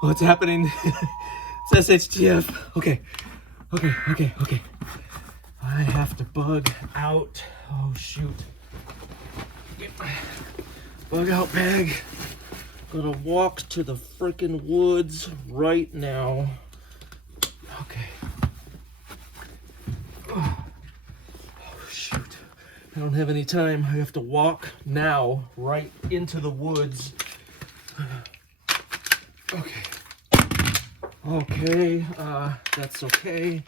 What's happening? It's SHTF. Okay. I have to bug out. Oh, shoot. Get my bug out bag. Gonna walk to the freaking woods right now. Okay. Oh, shoot. I don't have any time. I have to walk now right into the woods. Okay. Okay, that's okay.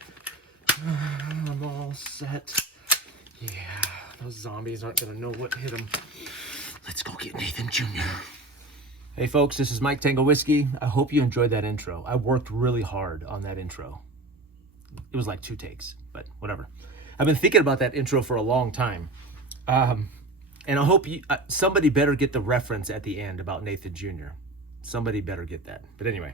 I'm all set. Yeah, those zombies aren't gonna know what hit them. Let's go get Nathan Jr. Hey folks, this is Mike Tango Whiskey. I hope you enjoyed that intro. I worked really hard on that intro. It was like 2 takes, but whatever. I've been thinking about that intro for a long time. And I hope somebody better get the reference at the end about Nathan Jr. Somebody better get that. But anyway,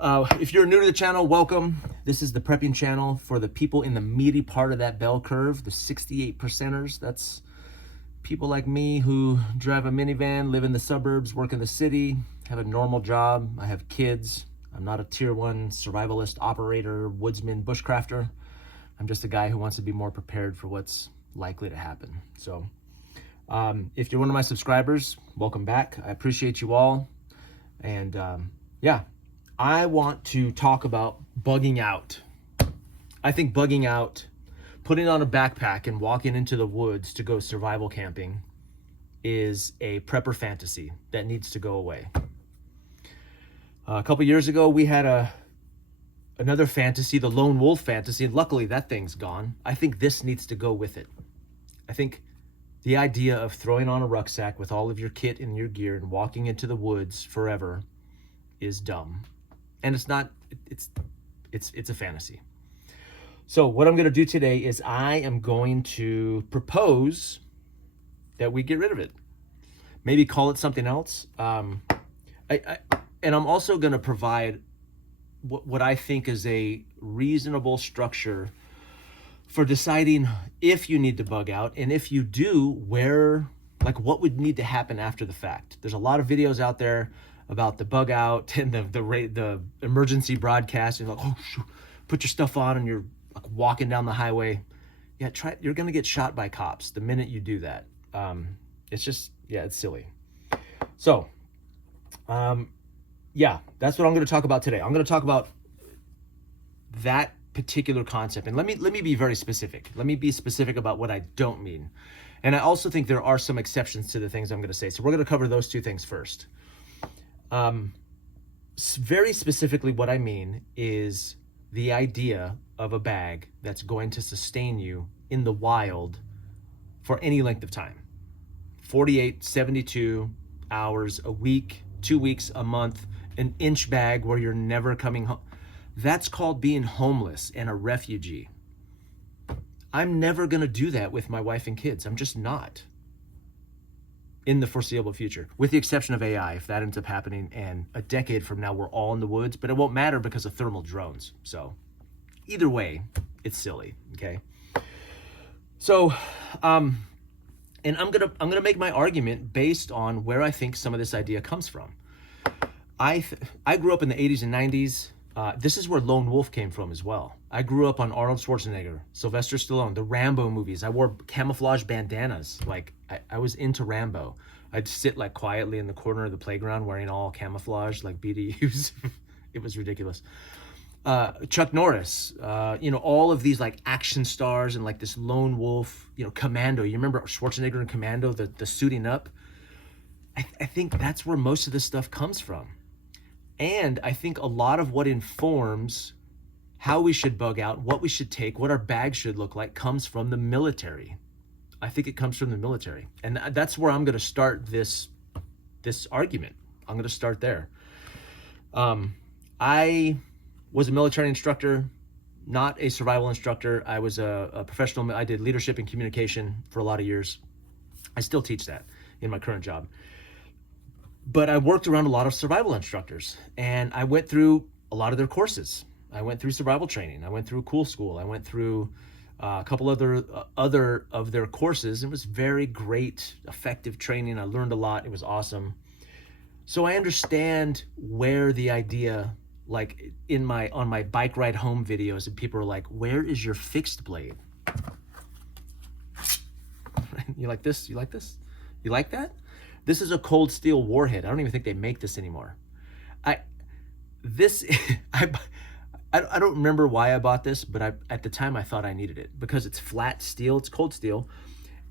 if you're new to the channel, welcome. This is the prepping channel for the people in the meaty part of that bell curve, the 68%ers. That's people like me who drive a minivan, live in the suburbs, work in the city, have a normal job. I have kids. I'm not a tier 1 survivalist, operator, woodsman, bushcrafter. I'm just a guy who wants to be more prepared for what's likely to happen. So if you're one of my subscribers, welcome back. I appreciate you all. And yeah, I want to talk about bugging out. I think bugging out, putting on a backpack and walking into the woods to go survival camping is a prepper fantasy that needs to go away. A couple years ago, we had another fantasy, the lone wolf fantasy, and luckily that thing's gone. I think this needs to go with it. I think the idea of throwing on a rucksack with all of your kit and your gear and walking into the woods forever is dumb. And it's not, it's a fantasy. So what I'm going to do today is I am going to propose that we get rid of it. Maybe call it something else. And I'm also going to provide what I think is a reasonable structure for deciding if you need to bug out, and if you do, where, like what would need to happen after the fact. There's a lot of videos out there about the bug out and the emergency broadcast. You're like, oh shoot, put your stuff on and you're like walking down the highway. Yeah, you're gonna get shot by cops the minute you do that. It's just, yeah, it's silly. So yeah, that's what I'm gonna talk about today. I'm gonna talk about that particular concept. And let me be very specific. Let me be specific about what I don't mean. And I also think there are some exceptions to the things I'm going to say. So we're going to cover those 2 things first. Very specifically, what I mean is the idea of a bag that's going to sustain you in the wild for any length of time. 48, 72 hours, a week, 2 weeks, a month, an inch bag where you're never coming home. That's called being homeless and a refugee. I'm never gonna do that with my wife and kids. I'm just not in the foreseeable future, with the exception of AI, if that ends up happening and a decade from now we're all in the woods, but it won't matter because of thermal drones. So either way, it's silly, okay? So, and I'm gonna make my argument based on where I think some of this idea comes from. I grew up in the 80s and 90s. This is where Lone Wolf came from as well. I grew up on Arnold Schwarzenegger, Sylvester Stallone, the Rambo movies. I wore camouflage bandanas. Like, I was into Rambo. I'd sit like quietly in the corner of the playground wearing all camouflage, like BDUs. It was ridiculous. Chuck Norris, you know, all of these like action stars and like this Lone Wolf, you know, Commando. You remember Schwarzenegger and Commando, the suiting up? I think that's where most of this stuff comes from. And I think a lot of what informs how we should bug out, what we should take, what our bag should look like, comes from the military. I think it comes from the military. And that's where I'm going to start this argument. I'm going to start there. I was a military instructor, not a survival instructor. I was a professional. I did leadership and communication for a lot of years. I still teach that in my current job. But I worked around a lot of survival instructors, and I went through a lot of their courses. I went through survival training. I went through Cool School. I went through a couple other of their courses. It was very great, effective training. I learned a lot. It was awesome. So I understand where the idea, like on my bike ride home videos, and people are like, where is your fixed blade? You like this? You like this? You like that? This is a cold steel warhead. I don't even think they make this anymore. I don't remember why I bought this, but at the time I thought I needed it because it's flat steel, it's cold steel,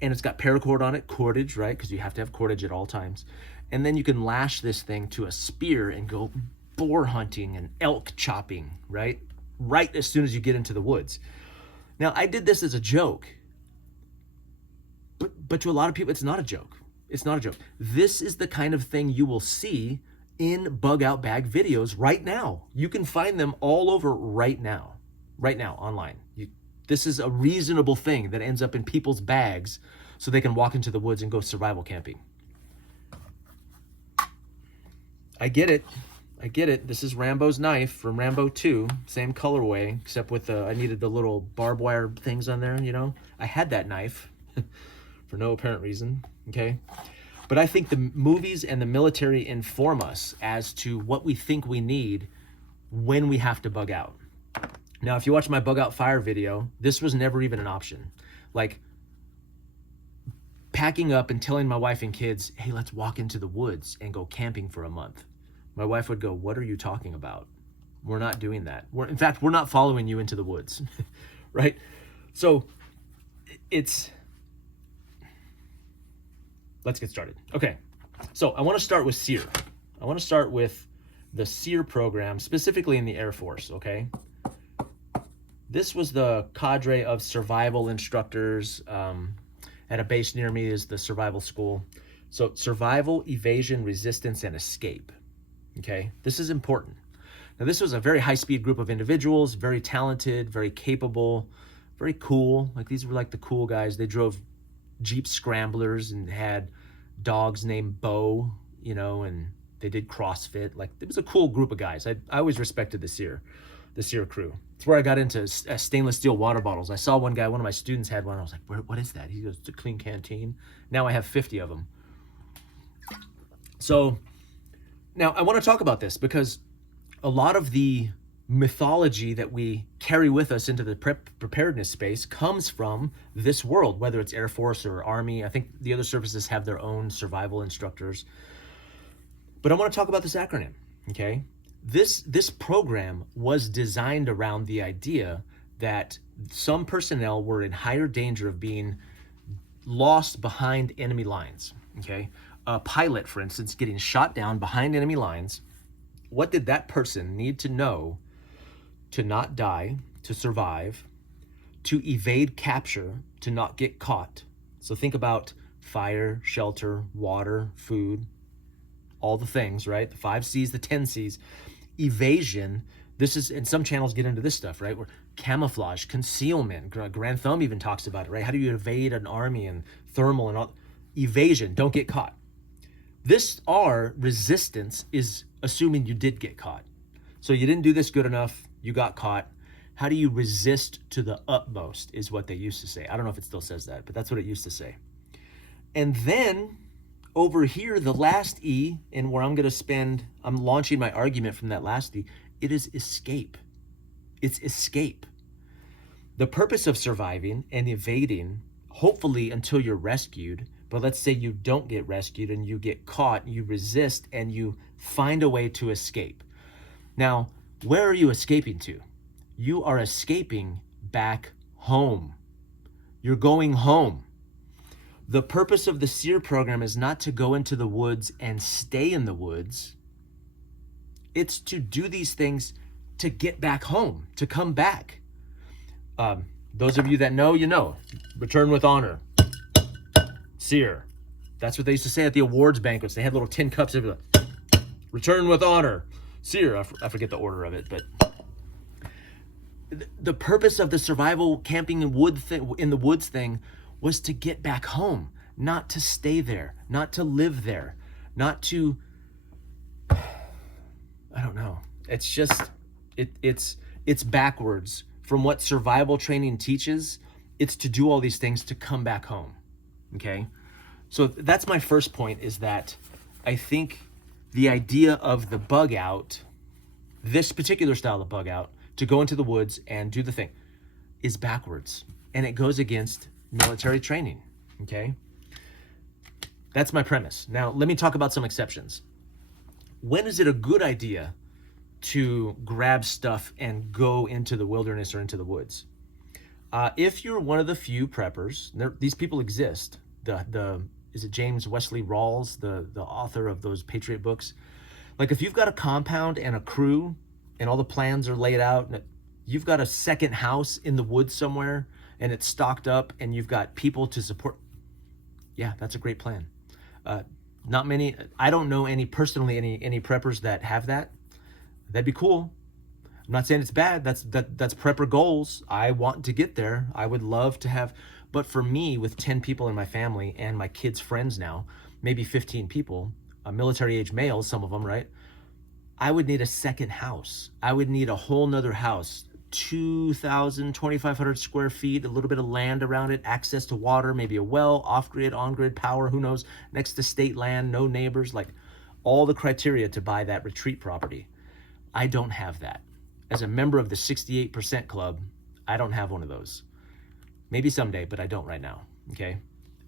and it's got paracord on it, cordage, right? Because you have to have cordage at all times. And then you can lash this thing to a spear and go boar hunting and elk chopping, right? Right as soon as you get into the woods. Now, I did this as a joke, but to a lot of people, it's not a joke. It's not a joke. This is the kind of thing you will see in bug out bag videos right now. You can find them all over right now online. This is a reasonable thing that ends up in people's bags so they can walk into the woods and go survival camping. I get it. I get it. This is Rambo's knife from Rambo 2, same colorway, except with I needed the little barbed wire things on there, you know? I had that knife for no apparent reason, okay? But I think the movies and the military inform us as to what we think we need when we have to bug out. Now, if you watch my bug out fire video, this was never even an option. Like, packing up and telling my wife and kids, hey, let's walk into the woods and go camping for a month. My wife would go, what are you talking about? We're not doing that. In fact, we're not following you into the woods, right? So let's get started. Okay, so I want to start with SERE. I want to start with the SERE program, specifically in the Air Force, okay? This was the cadre of survival instructors. At a base near me is the survival school. So survival, evasion, resistance, and escape. Okay, this is important. Now, this was a very high-speed group of individuals, very talented, very capable, very cool. Like, these were like the cool guys. They drove Jeep Scramblers and had dogs named Bo, you know, and they did CrossFit. Like, it was a cool group of guys. I always respected the SERE crew. It's where I got into stainless steel water bottles. I saw one guy, one of my students had one. I was like, what is that? He goes, it's a clean canteen. Now I have 50 of them. So now I want to talk about this because a lot of the mythology that we carry with us into the preparedness space comes from this world, whether it's Air Force or Army. I think the other services have their own survival instructors. But I want to talk about this acronym, okay? This program was designed around the idea that some personnel were in higher danger of being lost behind enemy lines, okay? A pilot, for instance, getting shot down behind enemy lines. What did that person need to know to not die, to survive, to evade capture, to not get caught? So think about fire, shelter, water, food, all the things, right? The 5 C's, the 10 C's. Evasion, this is, and some channels get into this stuff, right? Where camouflage, concealment, Grand Thumb even talks about it, right? How do you evade an army and thermal and all? Evasion, don't get caught. This R, resistance, is assuming you did get caught. So you didn't do this good enough, you got caught. How do you resist to the utmost is what they used to say. I don't know if it still says that, but that's what it used to say. And then over here, the last E, and where I'm launching my argument from that last E, it is escape. It's escape. The purpose of surviving and evading, hopefully until you're rescued, but let's say you don't get rescued and you get caught, you resist, and you find a way to escape. Now, where are you escaping to? You are escaping back home. You're going home. The purpose of the SERE program is not to go into the woods and stay in the woods. It's to do these things to get back home, to come back. Those of you that know, you know. Return with honor. SERE. That's what they used to say at the awards banquets. They had little tin cups. Like, return with honor. SERE. I forget the order of it, but the purpose of the survival camping in the woods thing was to get back home, not to stay there, not to live there, not to, I don't know. It's just, it's backwards from what survival training teaches. It's to do all these things to come back home, okay? So that's my first point, is that I think the idea of the bug out, this particular style of bug out, to go into the woods and do the thing, is backwards. And it goes against military training, okay? That's my premise. Now, let me talk about some exceptions. When is it a good idea to grab stuff and go into the wilderness or into the woods? If you're one of the few preppers, these people exist. Is it James Wesley Rawls, the author of those Patriot books? Like, if you've got a compound and a crew and all the plans are laid out, and you've got a second house in the woods somewhere and it's stocked up and you've got people to support, yeah, that's a great plan. Not many, I don't know any preppers that have that. That'd be cool. I'm not saying it's bad. That's prepper goals. I want to get there. I would love to have, but for me, with 10 people in my family and my kids' friends now, maybe 15 people, military age males, some of them, right? I would need a second house. I would need a whole nother house, 2,500 square feet, a little bit of land around it, access to water, maybe a well, off-grid, on-grid power, who knows, next to state land, no neighbors, like all the criteria to buy that retreat property. I don't have that. As a member of the 68% club, I don't have one of those. Maybe someday, but I don't right now, okay?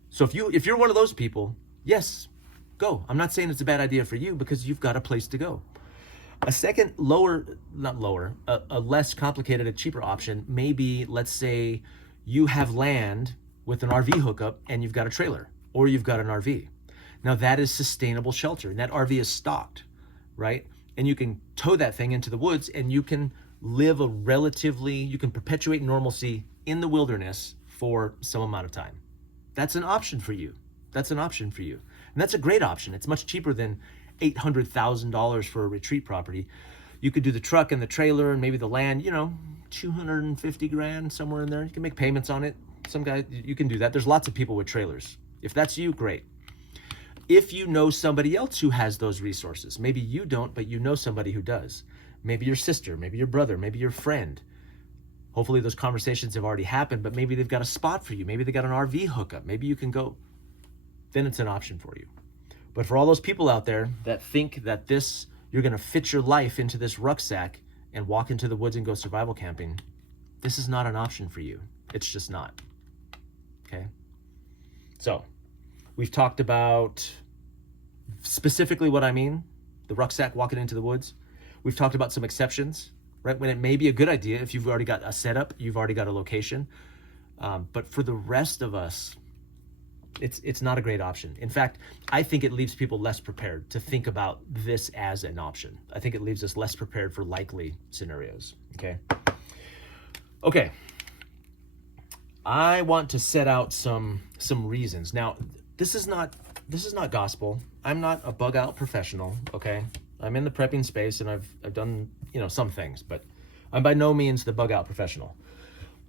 So if you're one of those people, yes, go. I'm not saying it's a bad idea for you because you've got a place to go. A second a less complicated, a cheaper option may be, let's say you have land with an RV hookup and you've got a trailer or you've got an RV. Now that is sustainable shelter and that RV is stocked, right? And you can tow that thing into the woods and you can live you can perpetuate normalcy in the wilderness for some amount of time. That's an option for you. That's an option for you. And that's a great option. It's much cheaper than $800,000 for a retreat property. You could do the truck and the trailer and maybe the land, $250,000, somewhere in there. You can make payments on it. Some guy, you can do that. There's lots of people with trailers. If that's you, great. If you know somebody else who has those resources, maybe you don't, but you know somebody who does. Maybe your sister, maybe your brother, maybe your friend. Hopefully those conversations have already happened, but maybe they've got a spot for you. Maybe they got an RV hookup. Maybe you can go. Then it's an option for you. But for all those people out there that think that you're going to fit your life into this rucksack and walk into the woods and go survival camping, this is not an option for you. It's just not. Okay? So, we've talked about specifically what I mean, the rucksack walking into the woods. We've talked about some exceptions, right? When it may be a good idea if you've already got a setup, you've already got a location. But for the rest of us, it's not a great option. In fact, I think it leaves people less prepared to think about this as an option. I think it leaves us less prepared for likely scenarios, okay? Okay. I want to set out some reasons. Now, this is not gospel. I'm not a bug out professional, okay? I'm in the prepping space and I've done, some things, but I'm by no means the bug out professional.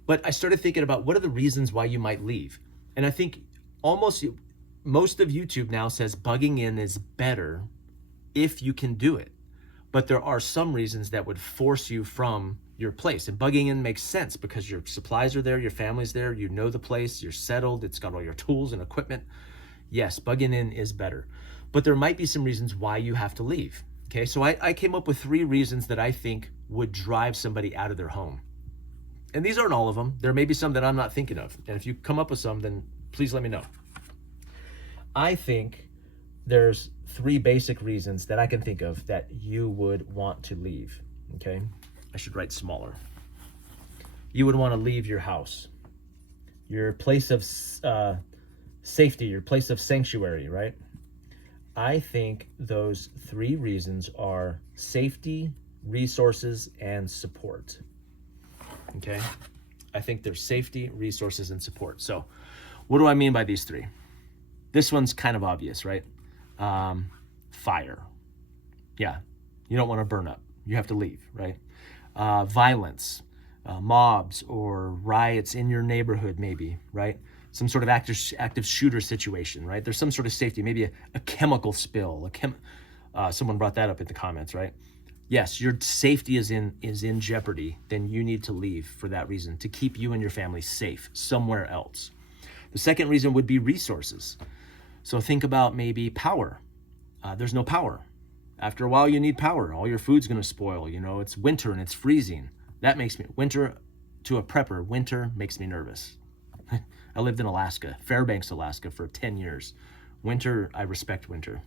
But I started thinking about what are the reasons why you might leave. And I think most of YouTube now says bugging in is better if you can do it. But there are some reasons that would force you from your place. And bugging in makes sense because your supplies are there, your family's there, you know the place, you're settled, it's got all your tools and equipment. Yes, bugging in is better. But there might be some reasons why you have to leave. Okay, so I came up with 3 reasons that I think would drive somebody out of their home. And these aren't all of them. There may be some that I'm not thinking of. And if you come up with some, then please let me know. I think there's 3 basic reasons that I can think of that you would want to leave, okay? I should write smaller. You would want to leave your house, your place of safety, your place of sanctuary, right? I think those 3 reasons are safety, resources, and support, okay? I think there's safety, resources, and support. So what do I mean by these 3? This one's kind of obvious, right? Fire. Yeah, you don't want to burn up. You have to leave, right? Violence, mobs or riots in your neighborhood maybe, right? Some sort of active shooter situation, right? There's some sort of safety, maybe a chemical spill. Someone brought that up in the comments, right? Yes, your safety is in jeopardy. Then you need to leave for that reason, to keep you and your family safe somewhere else. The second reason would be resources. So think about maybe power. There's no power. After a while, you need power. All your food's going to spoil. You know, it's winter and it's freezing. That makes me, winter to a prepper, winter makes me nervous. I lived in Alaska, Fairbanks, Alaska for 10 years. Winter, I respect winter.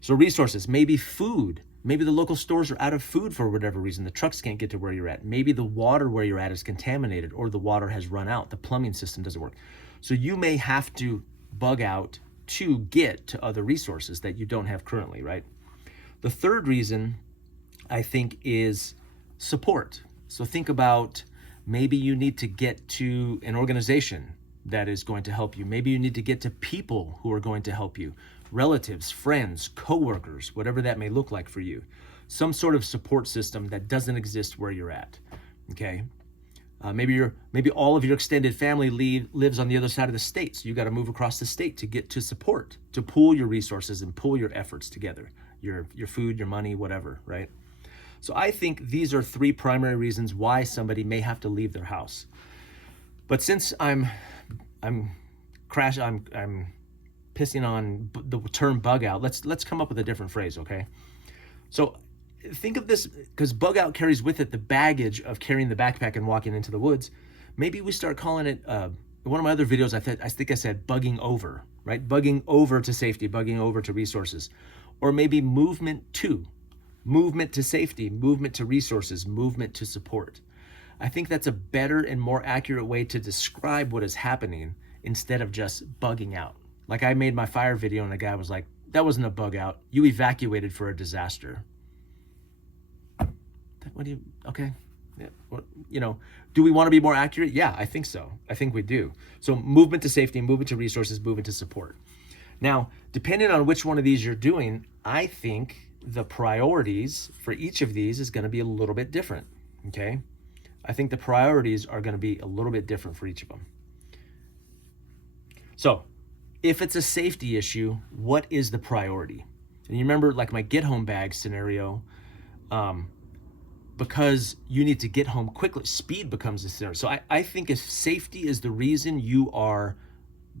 So resources, maybe food. Maybe the local stores are out of food for whatever reason. The trucks can't get to where you're at. Maybe the water where you're at is contaminated or the water has run out. The plumbing system doesn't work. So you may have to bug out to get to other resources that you don't have currently, right? The third reason, I think, is support. So think about maybe you need to get to an organization that is going to help you. Maybe you need to get to people who are going to help you. Relatives, friends, coworkers, whatever that may look like for you. Some sort of support system that doesn't exist where you're at, okay? Maybe all of your extended family lives on the other side of the state, so you got to move across the state to get to support, to pool your resources and pool your efforts together, your food, your money, whatever, right? So I think these are three primary reasons why somebody may have to leave their house. But since I'm pissing on the term bug out, let's come up with a different phrase, okay? So think of this, because bug out carries with it the baggage of carrying the backpack and walking into the woods. Maybe we start calling it, one of my other videos, I think I said bugging over, right? Bugging over to safety, bugging over to resources. Or maybe movement to safety, movement to resources, movement to support. I think that's a better and more accurate way to describe what is happening instead of just bugging out. Like I made my fire video and the guy was like, that wasn't a bug out. You evacuated for a disaster. What do you, okay. Yeah, well, you know, do we want to be more accurate? Yeah, I think so. I think we do. So movement to safety, movement to resources, movement to support. Now, depending on which one of these you're doing, I think the priorities for each of these is going to be a little bit different, okay? I think the priorities are going to be a little bit different for each of them. So if it's a safety issue, what is the priority? And you remember like my get home bag scenario, because you need to get home quickly, speed becomes a scenario. So I think if safety is the reason you are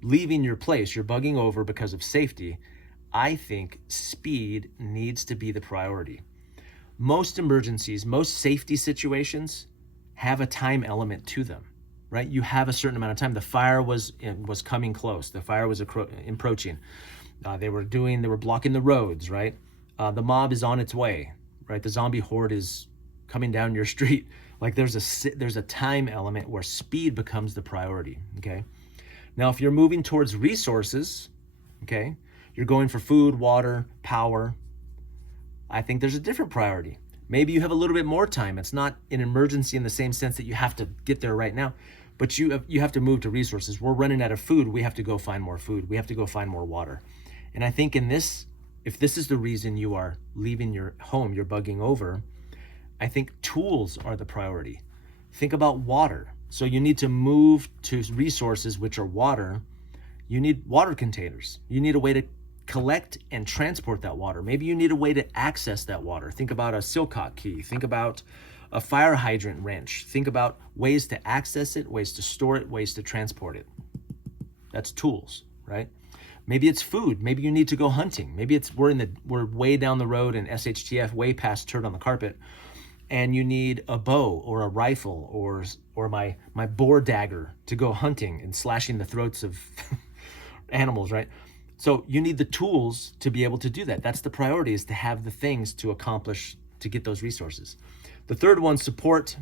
leaving your place, you're bugging over because of safety, I think speed needs to be the priority. Most emergencies, most safety situations have a time element to them, right? You have a certain amount of time. The fire was coming close. The fire was approaching. They were blocking the roads, right? The mob is on its way, right? The zombie horde is coming down your street. Like there's a time element where speed becomes the priority, okay? Now, if you're moving towards resources, okay, you're going for food, water, power, I think there's a different priority. Maybe you have a little bit more time. It's not an emergency in the same sense that you have to get there right now, but you have to move to resources. We're running out of food. We have to go find more food. We have to go find more water. And I think if this is the reason you are leaving your home, you're bugging over, I think tools are the priority. Think about water. So you need to move to resources, which are water. You need water containers. You need a way to collect and transport that water. Maybe you need a way to access that water. Think about a Silcock key. Think about a fire hydrant wrench. Think about ways to access it, ways to store it, ways to transport it. That's tools, right? Maybe it's food. Maybe you need to go hunting. Maybe we're way down the road in SHTF, way past turd on the carpet, and you need a bow or a rifle or my boar dagger to go hunting and slashing the throats of animals, right? So you need the tools to be able to do that. That's the priority, is to have the things to accomplish, to get those resources. The third one, support.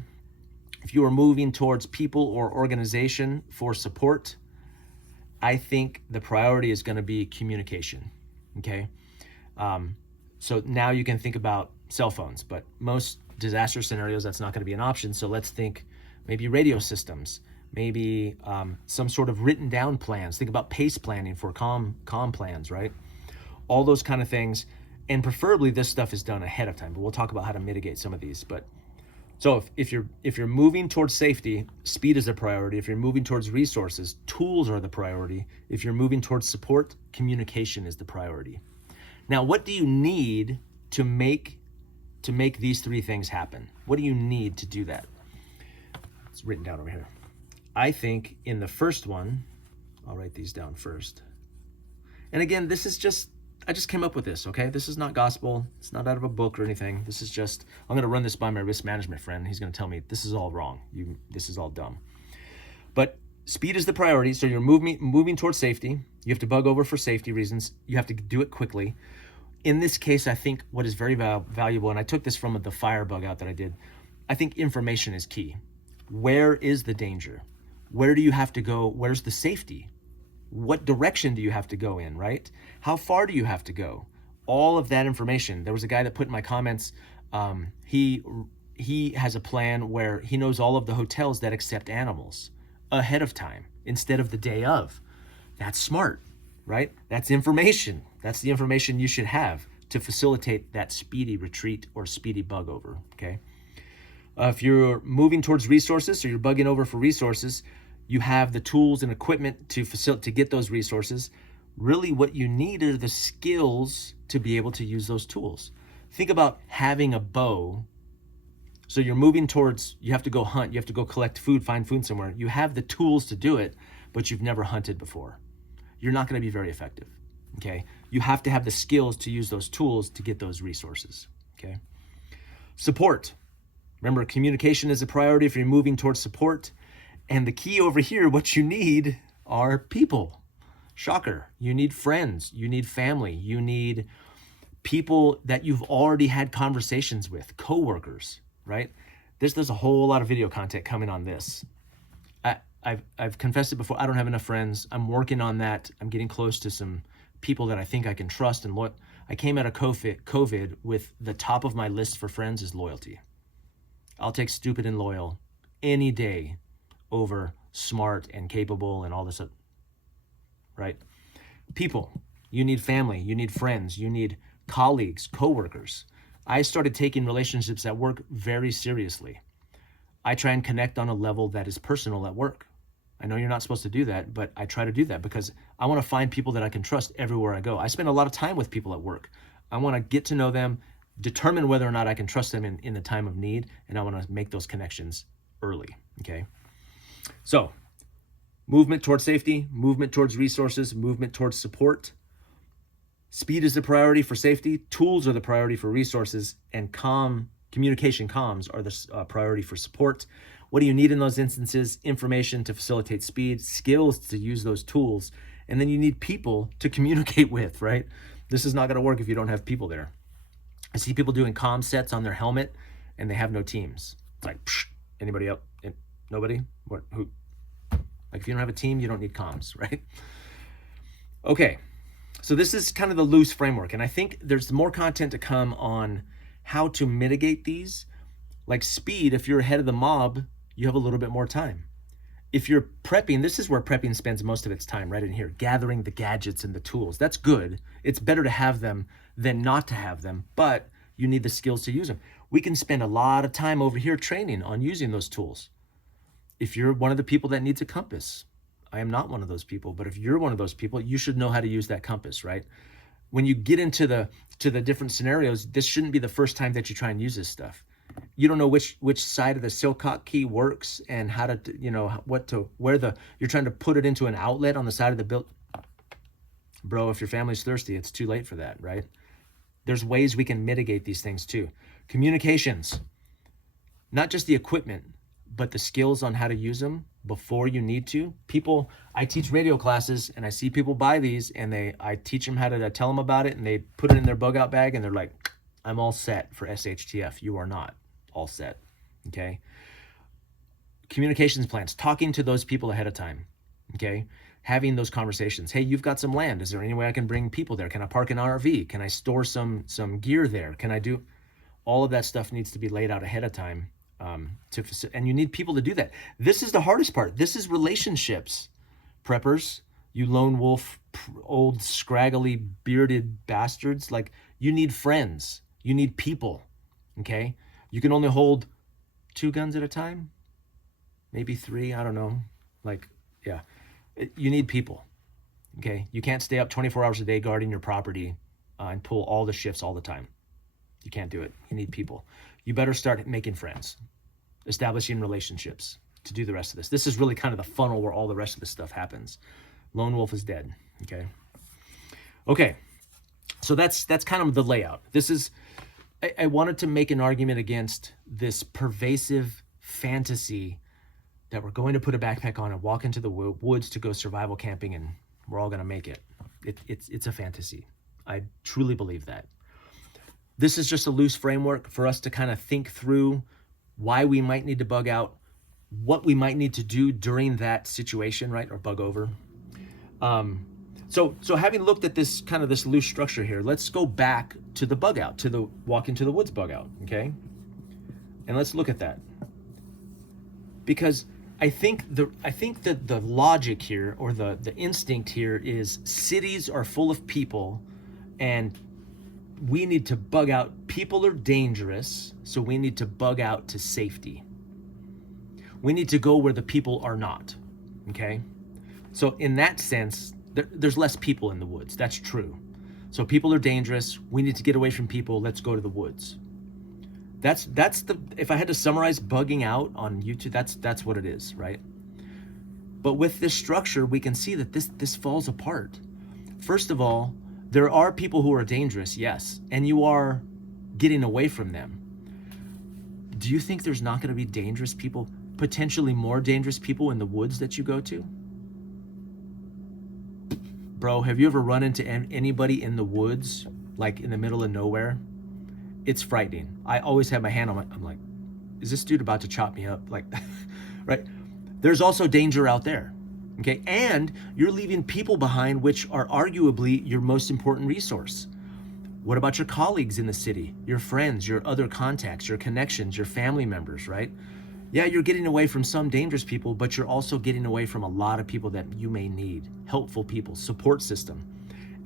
If you are moving towards people or organization for support, I think the priority is going to be communication, okay? So now you can think about cell phones, but most disaster scenarios, that's not going to be an option. So let's think maybe radio systems, maybe some sort of written down plans. Think about pace planning for comm plans, right? All those kind of things. And preferably this stuff is done ahead of time, but we'll talk about how to mitigate some of these. But so if you're moving towards safety, speed is a priority. If you're moving towards resources, tools are the priority. If you're moving towards support, communication is the priority. Now, what do you need to make these three things happen? What do you need to do that? It's written down over here. I think in the first one, I'll write these down first. And again, this is just, I just came up with this, okay? This is not gospel. It's not out of a book or anything. This is just, I'm going to run this by my risk management friend. He's going to tell me this is all wrong. This is all dumb. But speed is the priority. So you're moving towards safety. You have to bug over for safety reasons. You have to do it quickly. In this case, I think what is very valuable, and I took this from the fire bug out that I did, I think information is key. Where is the danger? Where do you have to go? Where's the safety? What direction do you have to go in, right? How far do you have to go? All of that information. There was a guy that put in my comments, he has a plan where he knows all of the hotels that accept animals ahead of time instead of the day of. That's smart, right? That's information. That's the information you should have to facilitate that speedy retreat or speedy bug over, okay? If you're moving towards resources, so you're bugging over for resources, you have the tools and equipment to get those resources. Really what you need are the skills to be able to use those tools. Think about having a bow. So you're moving towards, you have to go hunt, you have to go collect food, find food somewhere. You have the tools to do it, but you've never hunted before. You're not going to be very effective, okay? You have to have the skills to use those tools to get those resources, okay? Support. Remember, communication is a priority if you're moving towards support. And the key over here, what you need are people. Shocker. You need friends. You need family. You need people that you've already had conversations with, coworkers, right? There's a whole lot of video content coming on this. I've confessed it before. I don't have enough friends. I'm working on that. I'm getting close to some people that I think I can trust. And I came out of COVID with the top of my list for friends is loyalty. I'll take stupid and loyal any day over smart and capable and all this, right? People, you need family, you need friends, you need colleagues, coworkers. I started taking relationships at work very seriously. I try and connect on a level that is personal at work. I know you're not supposed to do that, but I try to do that because I want to find people that I can trust everywhere I go. I spend a lot of time with people at work. I want to get to know them, determine whether or not I can trust them in the time of need, and I want to make those connections early, okay? So, movement towards safety, movement towards resources, movement towards support. Speed is the priority for safety, tools are the priority for resources, and communication comms are the priority for support. What do you need in those instances? Information to facilitate speed, skills to use those tools, and then you need people to communicate with, right? This is not going to work if you don't have people there. I see people doing comm sets on their helmet and they have no teams. It's like, psh, anybody up? Nobody? What? Who? Like if you don't have a team, you don't need comms, right? Okay, so this is kind of the loose framework. And I think there's more content to come on how to mitigate these. Like speed, if you're ahead of the mob, you have a little bit more time. If you're prepping, this is where prepping spends most of its time, right in here, gathering the gadgets and the tools. That's good. It's better to have them than not to have them, but you need the skills to use them. We can spend a lot of time over here training on using those tools. If you're one of the people that needs a compass, I am not one of those people, but if you're one of those people, you should know how to use that compass, right? When you get into the different scenarios, this shouldn't be the first time that you try and use this stuff. You don't know which side of the Silcock key works and how to, you're trying to put it into an outlet on the side of the build. Bro, if your family's thirsty, it's too late for that, right? There's ways we can mitigate these things too. Communications, not just the equipment, but the skills on how to use them before you need to. People, I teach radio classes and I see people buy these and I teach them how to tell them about it and they put it in their Bugout bag and they're like, I'm all set for SHTF. You are not all set, okay? Communications plans, talking to those people ahead of time, okay? Having those conversations. Hey, you've got some land. Is there any way I can bring people there? Can I park an RV? Can I store some gear there? Can I do? All of that stuff needs to be laid out ahead of time and you need people to do that. This is the hardest part. This is relationships. Preppers, you lone wolf, old scraggly bearded bastards, like you need friends. You need people, okay? You can only hold 2 guns at a time, maybe 3, I don't know. Like, yeah, you need people, okay? You can't stay up 24 hours a day guarding your property and pull all the shifts all the time. You can't do it. You need people. You better start making friends, establishing relationships to do the rest of this. This is really kind of the funnel where all the rest of this stuff happens. Lone wolf is dead, okay? Okay, So that's kind of the layout. This is, I wanted to make an argument against this pervasive fantasy that we're going to put a backpack on and walk into the woods to go survival camping and we're all going to make it. It's a fantasy. I truly believe that. This is just a loose framework for us to kind of think through why we might need to bug out, what we might need to do during that situation, right? Or bug over. So having looked at this kind of this loose structure here, let's go back to the bug out, to the walk into the woods bug out, okay? And let's look at that. Because I think that the logic here, or the instinct here, is cities are full of people and we need to bug out. People are dangerous, so we need to bug out to safety. We need to go where the people are not, okay? So in that sense, there's less people in the woods. That's true. So people are dangerous. We need to get away from people. Let's go to the woods. That's the, if I had to summarize bugging out on YouTube, that's what it is, right? But with this structure, we can see that this falls apart. First of all, there are people who are dangerous, yes, and you are getting away from them. Do you think there's not going to be dangerous people, potentially more dangerous people in the woods that you go to? Bro, have you ever run into anybody in the woods, like in the middle of nowhere? It's frightening. I always have my hand on I'm like, is this dude about to chop me up? Like, right? There's also danger out there, okay? And you're leaving people behind, which are arguably your most important resource. What about your colleagues in the city, your friends, your other contacts, your connections, your family members, right? Yeah, you're getting away from some dangerous people, but you're also getting away from a lot of people that you may need, helpful people, support system.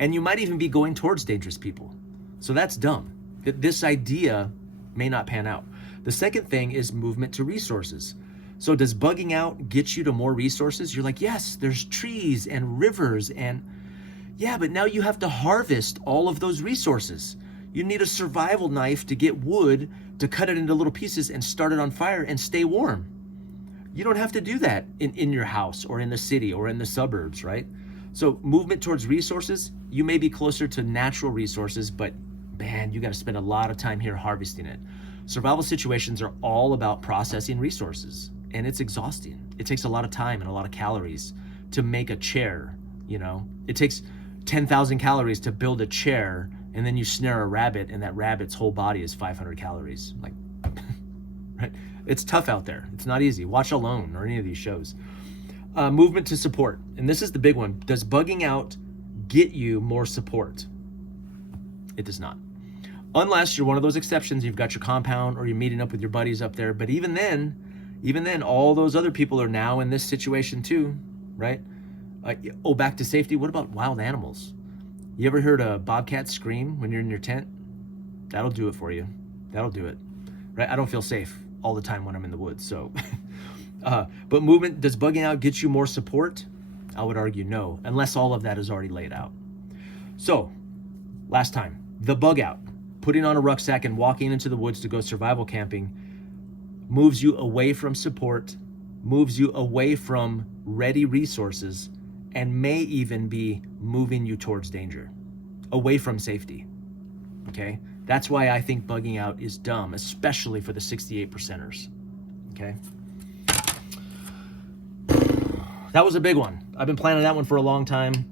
And you might even be going towards dangerous people. So that's dumb. This idea may not pan out. The second thing is movement to resources. So does bugging out get you to more resources? You're like, yes, there's trees and rivers and yeah, but now you have to harvest all of those resources. You need a survival knife to get wood, to cut it into little pieces and start it on fire and stay warm. You don't have to do that in your house or in the city or in the suburbs, right? So movement towards resources, you may be closer to natural resources, but man, you got to spend a lot of time here harvesting it. Survival situations are all about processing resources, and it's exhausting. It takes a lot of time and a lot of calories to make a chair, you know? It takes 10,000 calories to build a chair, and then you snare a rabbit, and that rabbit's whole body is 500 calories. Like, right? It's tough out there. It's not easy. Watch Alone or any of these shows. Movement to support, and this is the big one. Does bugging out get you more support? It does not. Unless you're one of those exceptions, you've got your compound or you're meeting up with your buddies up there. But even then, all those other people are now in this situation too, right? Back to safety. What about wild animals? You ever heard a bobcat scream when you're in your tent? That'll do it for you. That'll do it, right? I don't feel safe all the time when I'm in the woods. So, but movement, does bugging out get you more support? I would argue no, unless all of that is already laid out. So, last time, the bug out, putting on a rucksack and walking into the woods to go survival camping, moves you away from support, moves you away from ready resources, and may even be moving you towards danger, away from safety, okay? That's why I think bugging out is dumb, especially for the 68%ers, okay? That was a big one. I've been planning that one for a long time.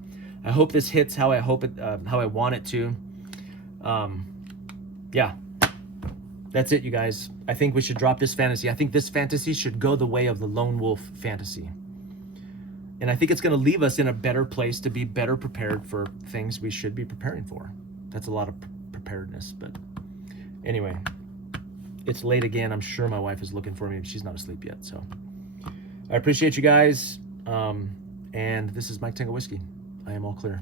I hope this hits how I want it to. Yeah, that's it, you guys. I think we should drop this fantasy. I think this fantasy should go the way of the lone wolf fantasy. And I think it's going to leave us in a better place to be better prepared for things we should be preparing for. That's a lot of preparedness, but anyway, it's late again. I'm sure my wife is looking for me and she's not asleep yet. So I appreciate you guys. And this is Mike Tango Whiskey. I am all clear.